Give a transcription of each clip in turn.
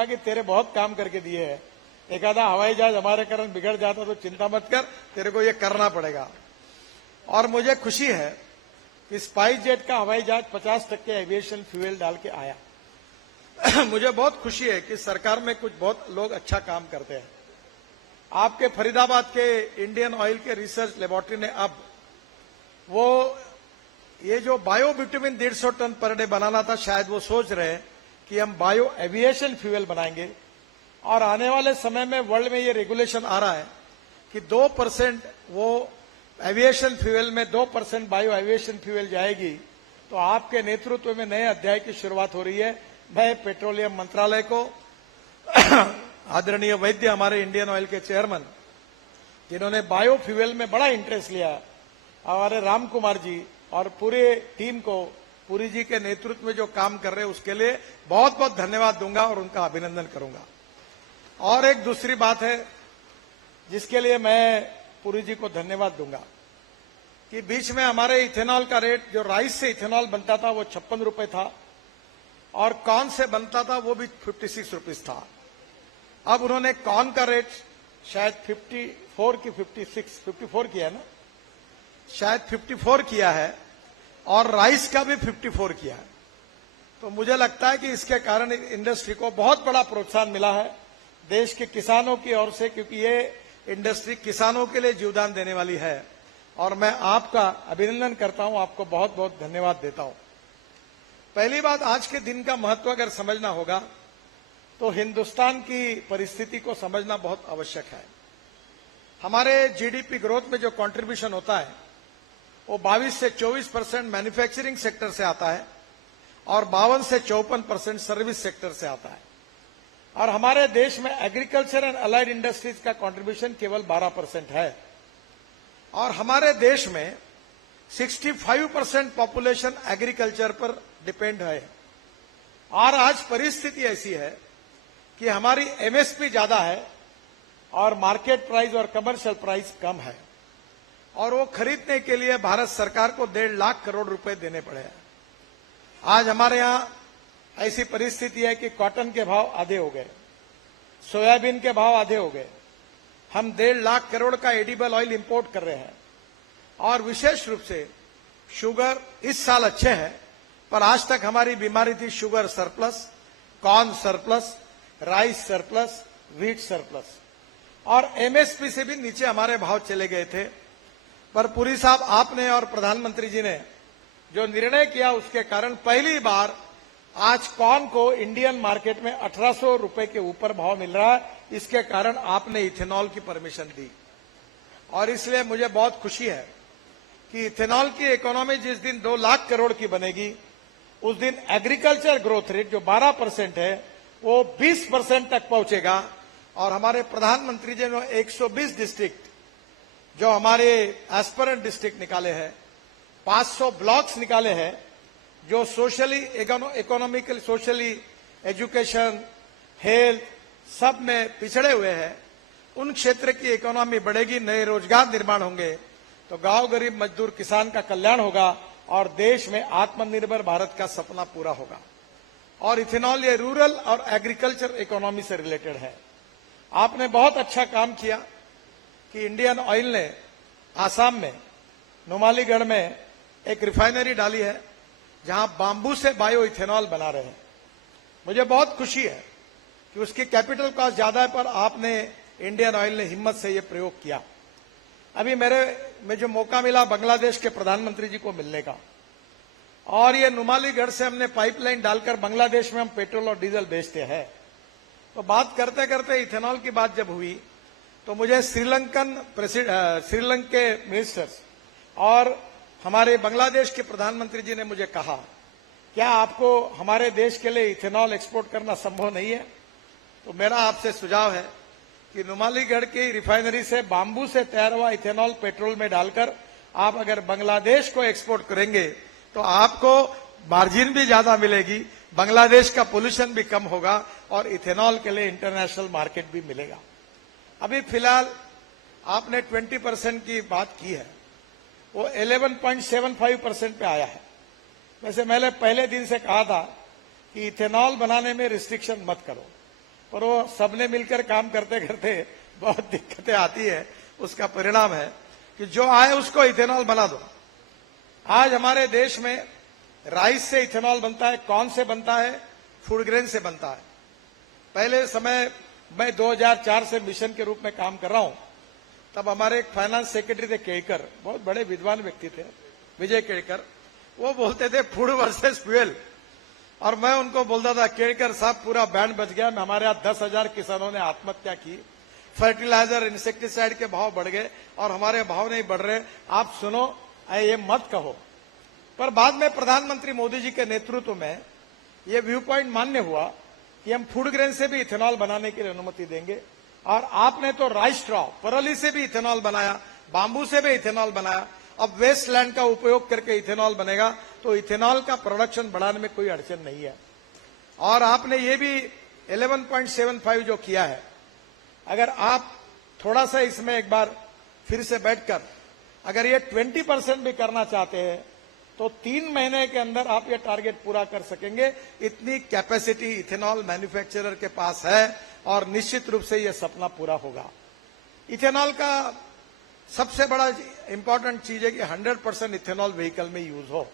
कहा कि तेरे बहुत काम करके दिए हैं, एक आधा हवाई जहाज हमारे कारण बिगड़ जाता तो चिंता मत कर, तेरे को ये करना पड़ेगा। और मुझे खुशी है कि स्पाइस जेट का हवाई जहाज 50% एविएशन फ्यूल डाल के आया। मुझे बहुत खुशी है कि सरकार में कुछ बहुत लोग अच्छा काम करते हैं। आपके फरीदाबाद के इंडियन ऑयल के रिसर्च लेबोरेटरी ने अब वो ये जो bio bitumen 150 ton per day बनाना था, शायद वो सोच रहे हैं कि हम बायो एविएशन फ्यूल बनाएंगे। और आने वाले समय में वर्ल्ड में ये रेगुलेशन आ रहा है कि 2% वो एविएशन फ्यूल में 2% बायो एविएशन फ्यूल जाएगी। तो आपके नेतृत्व में नए अध्याय की शुरुआत हो रही है। मैं पेट्रोलियम मंत्रालय को आदरणीय वैद्य, हमारे इंडियन ऑयल के चेयरमैन, जिन्होंने बायो फ्यूल में बड़ा इंटरेस्ट लिया, हमारे राम कुमार जी और पूरे टीम को, पुरी जी के नेतृत्व में जो काम कर रहे हैं उसके लिए बहुत बहुत धन्यवाद दूंगा और उनका अभिनंदन करूंगा। और एक दूसरी बात है जिसके लिए मैं पुरी जी को धन्यवाद दूंगा कि बीच में हमारे इथेनॉल का रेट, जो राइस से इथेनॉल बनता था वो 56 रुपए था और कॉर्न से बनता था वो भी 56 रुपीज था। अब उन्होंने कॉर्न का रेट शायद 54 की 54 किया है ना, शायद 54 किया है और राइस का भी 54 किया है। तो मुझे लगता है कि इसके कारण इंडस्ट्री को बहुत बड़ा प्रोत्साहन मिला है देश के किसानों की ओर से, क्योंकि ये इंडस्ट्री किसानों के लिए जीवदान देने वाली है। और मैं आपका अभिनंदन करता हूं, आपको बहुत बहुत धन्यवाद देता हूं। पहली बात, आज के दिन का महत्व अगर समझना होगा तो हिंदुस्तान की परिस्थिति को समझना बहुत आवश्यक है। हमारे जीडीपी ग्रोथ में जो कंट्रीब्यूशन होता है वो 22 से 24% मैन्युफैक्चरिंग सेक्टर से आता है और 52 से 54% सर्विस सेक्टर से आता है। और हमारे देश में एग्रीकल्चर एंड अलाइड इंडस्ट्रीज का कंट्रीब्यूशन केवल 12% है। और हमारे देश में 65% पॉपुलेशन एग्रीकल्चर पर डिपेंड है। और आज परिस्थिति ऐसी है कि हमारी एमएसपी ज्यादा है और मार्केट प्राइस और कमर्शियल प्राइस कम है, और वो खरीदने के लिए भारत सरकार को 1.5 लाख करोड़ रुपए देने पड़े हैं। आज हमारे यहां ऐसी परिस्थिति है कि कॉटन के भाव आधे हो गए, सोयाबीन के भाव आधे हो गए। हम 1.5 लाख करोड़ का एडिबल ऑयल इंपोर्ट कर रहे हैं। और विशेष रूप से शुगर इस साल अच्छे हैं, पर आज तक हमारी बीमारी थी sugar surplus, corn surplus, rice surplus, wheat surplus. और एमएसपी से भी नीचे हमारे भाव चले गए थे। पर पुरी साहब, आपने और प्रधानमंत्री जी ने जो निर्णय किया उसके कारण पहली बार आज कॉर्न को इंडियन मार्केट में 1800 रुपए के ऊपर भाव मिल रहा है। इसके कारण आपने इथेनॉल की परमिशन दी और इसलिए मुझे बहुत खुशी है कि इथेनॉल की इकोनॉमी जिस दिन 2 लाख करोड़ की बनेगी उस दिन एग्रीकल्चर ग्रोथ रेट जो 12% है वो 20% तक पहुंचेगा। और हमारे प्रधानमंत्री जी ने 120 डिस्ट्रिक्ट जो हमारे एस्पिरेंट डिस्ट्रिक्ट निकाले हैं, 500 ब्लॉक्स निकाले हैं जो socially economical, socially, education, health सब में पिछड़े हुए हैं। उन क्षेत्र की इकोनॉमी बढ़ेगी, नए रोजगार निर्माण होंगे, तो गांव, गरीब, मजदूर, किसान का कल्याण होगा और देश में आत्मनिर्भर भारत का सपना पूरा होगा। और इथेनॉल ये रूरल और एग्रीकल्चर इकोनॉमी से रिलेटेड है। आपने बहुत अच्छा काम किया कि इंडियन ऑयल ने आसाम में नुमालीगढ़ में एक रिफाइनरी डाली है जहां बांबू से बायो इथेनॉल बना रहे हैं। मुझे बहुत खुशी है कि उसकी कैपिटल कॉस्ट ज्यादा है, पर आपने, इंडियन ऑयल ने हिम्मत से यह प्रयोग किया। अभी मैं जो मौका मिला बांग्लादेश के प्रधानमंत्री जी को मिलने का, और ये नुमालीगढ़ से हमने पाइपलाइन डालकर बांग्लादेश में हम पेट्रोल और डीजल बेचते हैं। तो बात करते करते इथेनॉल की बात जब हुई तो मुझे श्रीलंका के मिनिस्टर्स और हमारे बांग्लादेश के प्रधानमंत्री जी ने मुझे कहा, क्या आपको हमारे देश के लिए इथेनॉल एक्सपोर्ट करना संभव नहीं है? तो मेरा आपसे सुझाव है कि नुमालीगढ़ की रिफाइनरी से बांबू से तैयार हुआ इथेनॉल पेट्रोल में डालकर आप अगर बांग्लादेश को एक्सपोर्ट करेंगे तो आपको मार्जिन भी ज्यादा मिलेगी, बांग्लादेश का पोल्यूशन भी कम होगा और इथेनॉल के लिए इंटरनेशनल मार्केट भी मिलेगा। अभी फिलहाल आपने 20% की बात की है, वो 11.75% पे आया है। वैसे मैंने पहले दिन से कहा था कि इथेनॉल बनाने में रिस्ट्रिक्शन मत करो, पर वो सबने मिलकर काम करते करते बहुत दिक्कतें आती है। उसका परिणाम है कि जो आए उसको इथेनॉल बना दो। आज हमारे देश में राइस से इथेनॉल बनता है, कॉर्न से बनता है, फूड ग्रेन से बनता है। पहले समय मैं 2004 से मिशन के रूप में काम कर रहा हूं, तब हमारे एक फाइनेंस सेक्रेटरी थे केड़कर, बहुत बड़े विद्वान व्यक्ति थे, विजय केड़कर। वो बोलते थे फूड वर्सेस फ्यूल, और मैं उनको बोलता था केड़कर साहब पूरा बैंड बच गया, हमारे यहाँ 10,000 किसानों ने आत्महत्या की, फर्टिलाइजर इंसेक्टिसाइड के भाव बढ़ गए और हमारे भाव नहीं बढ़ रहे, आप सुनो, ये मत कहो। पर बाद में प्रधानमंत्री मोदी जी के नेतृत्व में ये व्यू पॉइंट मान्य हुआ कि हम फूड ग्रेन से भी इथेनॉल बनाने के लिए अनुमति देंगे। और आपने तो राइस स्ट्रॉ, परली से भी इथेनॉल बनाया, बांबू से भी इथेनॉल बनाया, अब वेस्टलैंड का उपयोग करके इथेनॉल बनेगा, तो इथेनॉल का प्रोडक्शन बढ़ाने में कोई अड़चन नहीं है। और आपने ये भी 11.75 जो किया है, अगर आप थोड़ा सा इसमें एक बार फिर से बैठकर अगर ये 20% भी करना चाहते हैं तो 3 महीने के अंदर आप ये टारगेट पूरा कर सकेंगे। इतनी कैपेसिटी इथेनॉल मैन्युफैक्चरर के पास है और निश्चित रूप से ये सपना पूरा होगा। इथेनॉल का सबसे बड़ा इंपॉर्टेंट चीज है कि 100% इथेनॉल व्हीकल में यूज हो।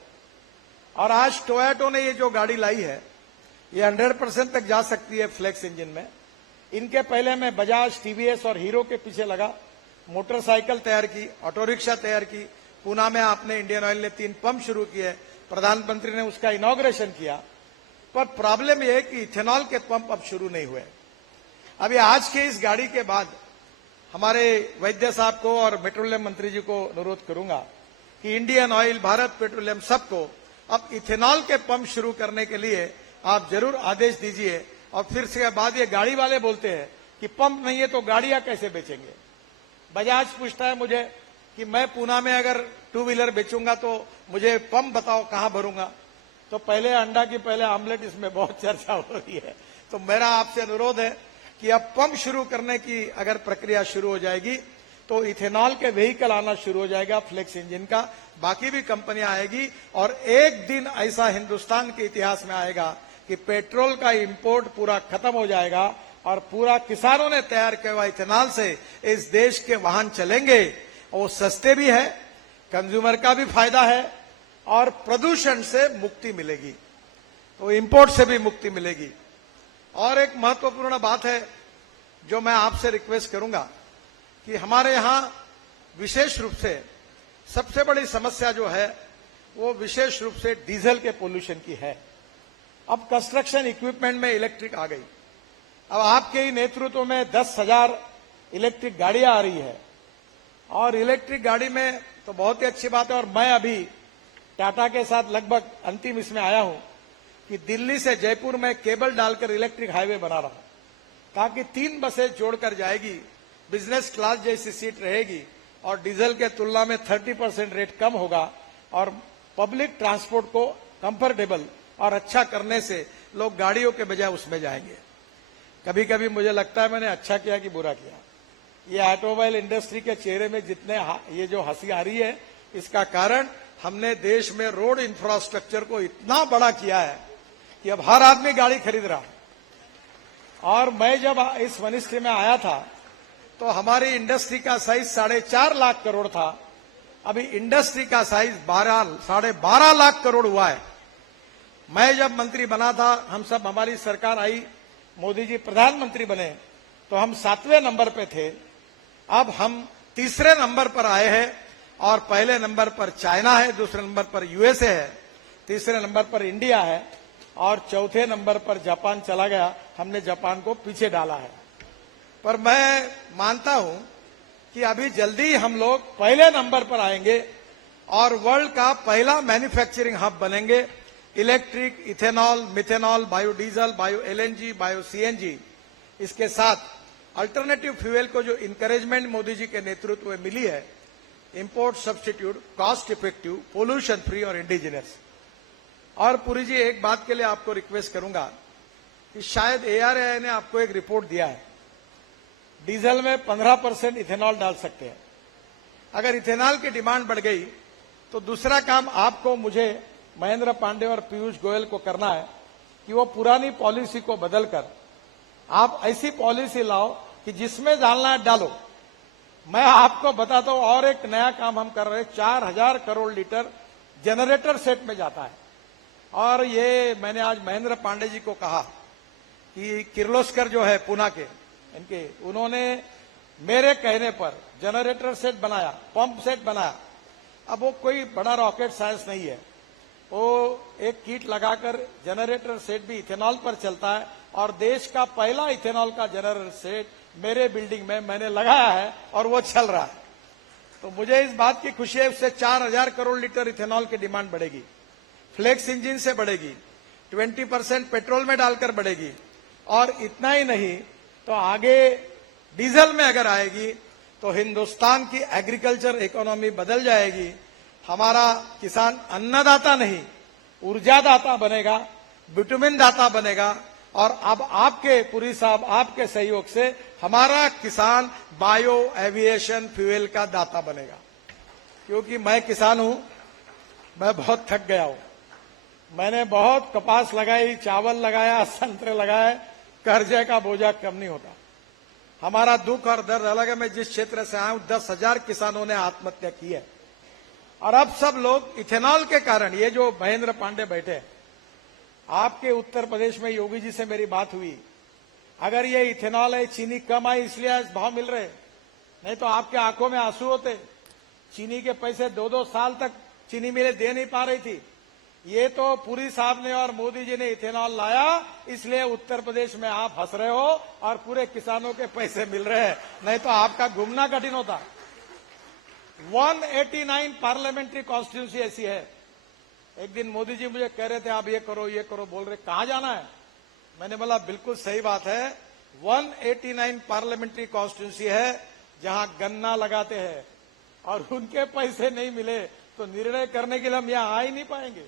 और आज टोयोटो ने ये जो गाड़ी लाई है ये 100% तक जा सकती है फ्लेक्स इंजन में। इनके पहले मैं बजाज, टीवीएस और हीरो के पीछे लगा, मोटरसाइकिल तैयार की, ऑटो रिक्शा तैयार की। पूना में आपने इंडियन ऑयल ने 3 पंप शुरू किए, प्रधानमंत्री ने उसका इनॉग्रेशन किया। पर प्रॉब्लम यह है कि इथेनॉल के पंप अब शुरू नहीं हुए। अभी आज के इस गाड़ी के बाद हमारे वैद्य साहब को और पेट्रोलियम मंत्री जी को अनुरोध करूंगा कि इंडियन ऑयल, भारत पेट्रोलियम, सबको अब इथेनॉल के पंप शुरू करने के लिए आप जरूर आदेश दीजिए। और फिर से बाद ये गाड़ी वाले बोलते हैं कि पंप नहीं है तो गाड़ियां कैसे बेचेंगे। बजाज पूछता है मुझे कि मैं पूना में अगर 2 व्हीलर बेचूंगा तो मुझे पंप बताओ कहां भरूंगा। तो पहले अंडा की पहले आमलेट, इसमें बहुत चर्चा हो रही है। तो मेरा आपसे अनुरोध है कि अब पंप शुरू करने की अगर प्रक्रिया शुरू हो जाएगी तो इथेनॉल के व्हीकल आना शुरू हो जाएगा, फ्लेक्स इंजन का, बाकी भी कंपनियां आएगी। और एक दिन ऐसा हिंदुस्तान के इतिहास में आएगा कि पेट्रोल का इंपोर्ट पूरा खत्म हो जाएगा और पूरा किसानों ने तैयार किया हुआ इथेनॉल से इस देश के वाहन चलेंगे। वो सस्ते भी है, कंज्यूमर का भी फायदा है और प्रदूषण से मुक्ति मिलेगी, तो इंपोर्ट से भी मुक्ति मिलेगी। और एक महत्वपूर्ण बात है जो मैं आपसे रिक्वेस्ट करूंगा कि हमारे यहां विशेष रूप से सबसे बड़ी समस्या जो है वो विशेष रूप से डीजल के पोल्यूशन की है। अब कंस्ट्रक्शन इक्विपमेंट में इलेक्ट्रिक आ गई। अब आपके ही नेतृत्व में 10,000 इलेक्ट्रिक गाड़ियां आ रही है और इलेक्ट्रिक गाड़ी में तो बहुत ही अच्छी बात है। और मैं अभी टाटा के साथ लगभग अंतिम इसमें आया हूं कि दिल्ली से जयपुर में केबल डालकर इलेक्ट्रिक हाईवे बना रहा हूं ताकि 3 बसें जोड़कर जाएगी, बिजनेस क्लास जैसी सीट रहेगी और डीजल के तुलना में 30% रेट कम होगा और पब्लिक ट्रांसपोर्ट को कंफर्टेबल और अच्छा करने से लोग गाड़ियों के बजाय उसमें जाएंगे। कभी कभी मुझे लगता है मैंने अच्छा किया कि बुरा किया। ये ऑटोमोबाइल इंडस्ट्री के चेहरे में जितने ये जो हंसी आ रही है, इसका कारण हमने देश में रोड इंफ्रास्ट्रक्चर को इतना बड़ा किया है कि अब हर आदमी गाड़ी खरीद रहा है। और मैं जब इस मिनिस्ट्री में आया था तो हमारी इंडस्ट्री का साइज 4.5 लाख करोड़ था, अभी इंडस्ट्री का साइज 12.5 लाख करोड़ हुआ है। मैं जब मंत्री बना था, हमारी सरकार आई, मोदी जी प्रधानमंत्री बने तो हम 7वें नंबर पे थे। अब हम 3रे नंबर पर आए हैं और पहले नंबर पर चाइना है, दूसरे नंबर पर यूएसए है, तीसरे नंबर पर इंडिया है और चौथे नंबर पर जापान चला गया। हमने जापान को पीछे डाला है। पर मैं मानता हूं कि अभी जल्दी हम लोग पहले नंबर पर आएंगे और वर्ल्ड का पहला मैन्युफैक्चरिंग हब बनेंगे। Electric, ethanol, methanol, biodiesel, bio LNG, bio CNG, इसके साथ अल्टरनेटिव फ्यूल को जो इंकरेजमेंट मोदी जी के नेतृत्व में मिली है, import substitute, cost effective, pollution free और इंडिजिनस। और पुरी जी, एक बात के लिए आपको रिक्वेस्ट करूंगा कि शायद ARAI ने आपको एक रिपोर्ट दिया है, डीजल में 15% इथेनॉल डाल सकते हैं। अगर इथेनॉल की डिमांड बढ़ गई तो दूसरा काम आपको, मुझे, महेंद्र पांडे और पीयूष गोयल को करना है कि वो पुरानी पॉलिसी को बदलकर आप ऐसी पॉलिसी लाओ कि जिसमें डालना है डालो। मैं आपको बताता हूं, और एक नया काम हम कर रहे हैं, 4000 करोड़ लीटर जनरेटर सेट में जाता है। और ये मैंने आज महेंद्र पांडे जी को कहा कि किर्लोस्कर जो है पूना के, इनके, उन्होंने मेरे कहने पर जनरेटर सेट बनाया, पंप सेट बनाया। अब वो कोई बड़ा रॉकेट साइंस नहीं है, वो एक किट लगाकर जनरेटर सेट भी इथेनॉल पर चलता है, और देश का पहला इथेनॉल का जनरेटर सेट मेरे बिल्डिंग में मैंने लगाया है और वो चल रहा है। तो मुझे इस बात की खुशी है, उससे 4000 करोड़ लीटर इथेनॉल की डिमांड बढ़ेगी, फ्लेक्स इंजन से बढ़ेगी, 20% पेट्रोल में डालकर बढ़ेगी। और इतना ही नहीं तो आगे डीजल में अगर आएगी तो हिंदुस्तान की एग्रीकल्चर इकोनॉमी बदल जाएगी। हमारा किसान अन्नदाता नहीं, ऊर्जादाता बनेगा, विटामिन दाता बनेगा। और अब आपके पुरी साहब, आपके सहयोग से हमारा किसान बायो एविएशन फ्यूल का दाता बनेगा। क्योंकि मैं किसान हूं, मैं बहुत थक गया हूं। मैंने बहुत कपास लगाई, चावल लगाया, संतरे लगाए, कर्जे का बोझा कम नहीं होता। हमारा दुख और दर्द अलग है। मैं जिस क्षेत्र से आया हूं, 10,000 किसानों ने आत्महत्या की है। और अब सब लोग इथेनॉल के कारण, ये जो महेंद्र पांडे बैठे, आपके उत्तर प्रदेश में योगी जी से मेरी बात हुई, अगर ये इथेनॉल है, चीनी कम आई इसलिए आज भाव मिल रहे, नहीं तो आपके आंखों में आंसू होते। चीनी के पैसे 2-2 साल तक चीनी मिलें दे नहीं पा रही थी। ये तो पुरी साहब ने और मोदी जी ने इथेनॉल लाया, इसलिए उत्तर प्रदेश में आप हंस रहे हो और पूरे किसानों के पैसे मिल रहे हैं, नहीं तो आपका घूमना कठिन होता। 189 पार्लियामेंट्री कॉन्स्टिट्यूंसी ऐसी है। एक दिन मोदी जी मुझे कह रहे थे आप ये करो बोल रहे, कहां जाना है? मैंने बोला बिल्कुल सही बात है, 189 पार्लियामेंट्री कॉन्स्टिट्यूंसी है जहां गन्ना लगाते हैं, और उनके पैसे नहीं मिले तो निर्णय करने के लिए हम यहां आ ही नहीं पाएंगे।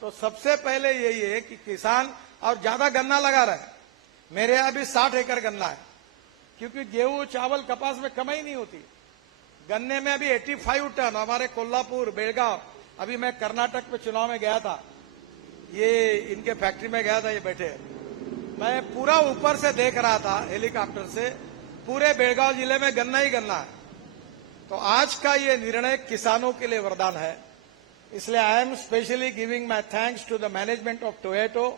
तो सबसे पहले यही है कि किसान और ज्यादा गन्ना लगा रहा है। मेरे यहां भी 60 एकड़ गन्ना है, क्योंकि गेहूं, चावल, कपास में कमाई नहीं होती। गन्ने में अभी 85 टन हमारे कोल्हापुर, बेलगांव, अभी मैं कर्नाटक में चुनाव में गया था, ये इनके फैक्ट्री में गया था, ये बैठे, मैं पूरा ऊपर से देख रहा था हेलीकॉप्टर से, पूरे बेलगांव जिले में गन्ना ही गन्ना है। तो आज का ये निर्णय किसानों के लिए वरदान है। इसलिए I am specially giving my thanks to the management of Toyota,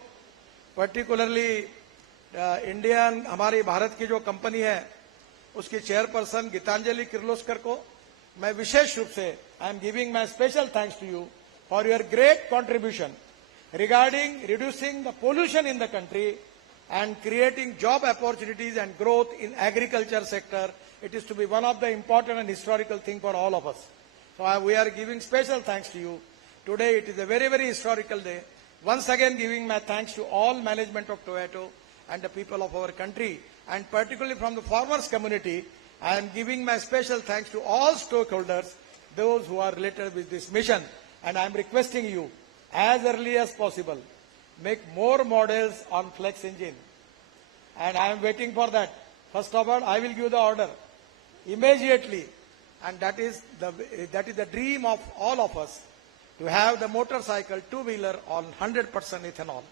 particularly Indian, हमारी भारत की जो कंपनी है उसकी चेयरपर्सन गीतांजलि किर्लोस्कर को मैं विशेष रूप से I am giving my special thanks to you for your great contribution regarding reducing the pollution in the country and creating job opportunities and growth in agriculture sector. It is to be one of the important and historical thing for all of us. So we are giving special thanks to you. Today it is a very, very historical day. Once again giving my thanks to all management of Toyota and the people of our country, and particularly from the farmers community. I am giving my special thanks to all stakeholders, those who are related with this mission, and I am requesting you, as early as possible, make more models on flex engine. And I am waiting for that. First of all, I will give the order immediately. And that is the dream of all of us, to have the motorcycle, two-wheeler on 100% ethanol,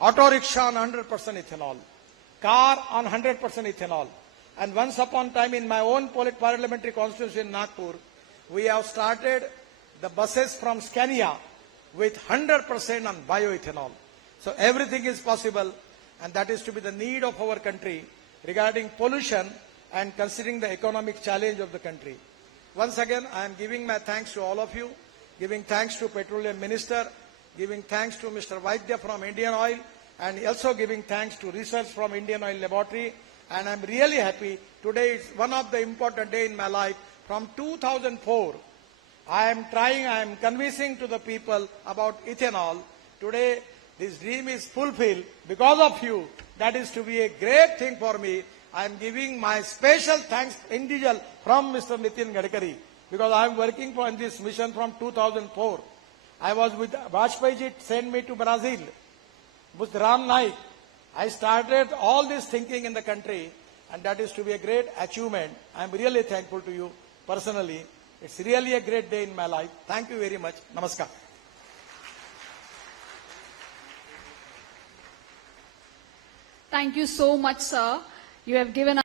auto rickshaw on 100% ethanol, car on 100% ethanol. And once upon a time in my own parliamentary constituency in Nagpur, we have started the buses from Scania with 100% on bioethanol. So everything is possible, and that is to be the need of our country regarding pollution and considering the economic challenge of the country. Once again, I am giving my thanks to all of you, giving thanks to Petroleum Minister, giving thanks to Mr. Vaidya from Indian Oil, and also giving thanks to research from Indian Oil Laboratory. And I am really happy. Today is one of the important days in my life. From 2004, I am convincing to the people about ethanol. Today, this dream is fulfilled because of you. That is to be a great thing for me. I am giving my special thanks individual from Mr. Nitin Gadkari, because I am working on this mission from 2004. I was with Vajpayee ji, sent me to Brazil. With Ram Naik, I started all this thinking in the country, and that is to be a great achievement. I am really thankful to you personally. It's really a great day in my life. Thank you very much. Namaskar. Thank you so much, sir. You have given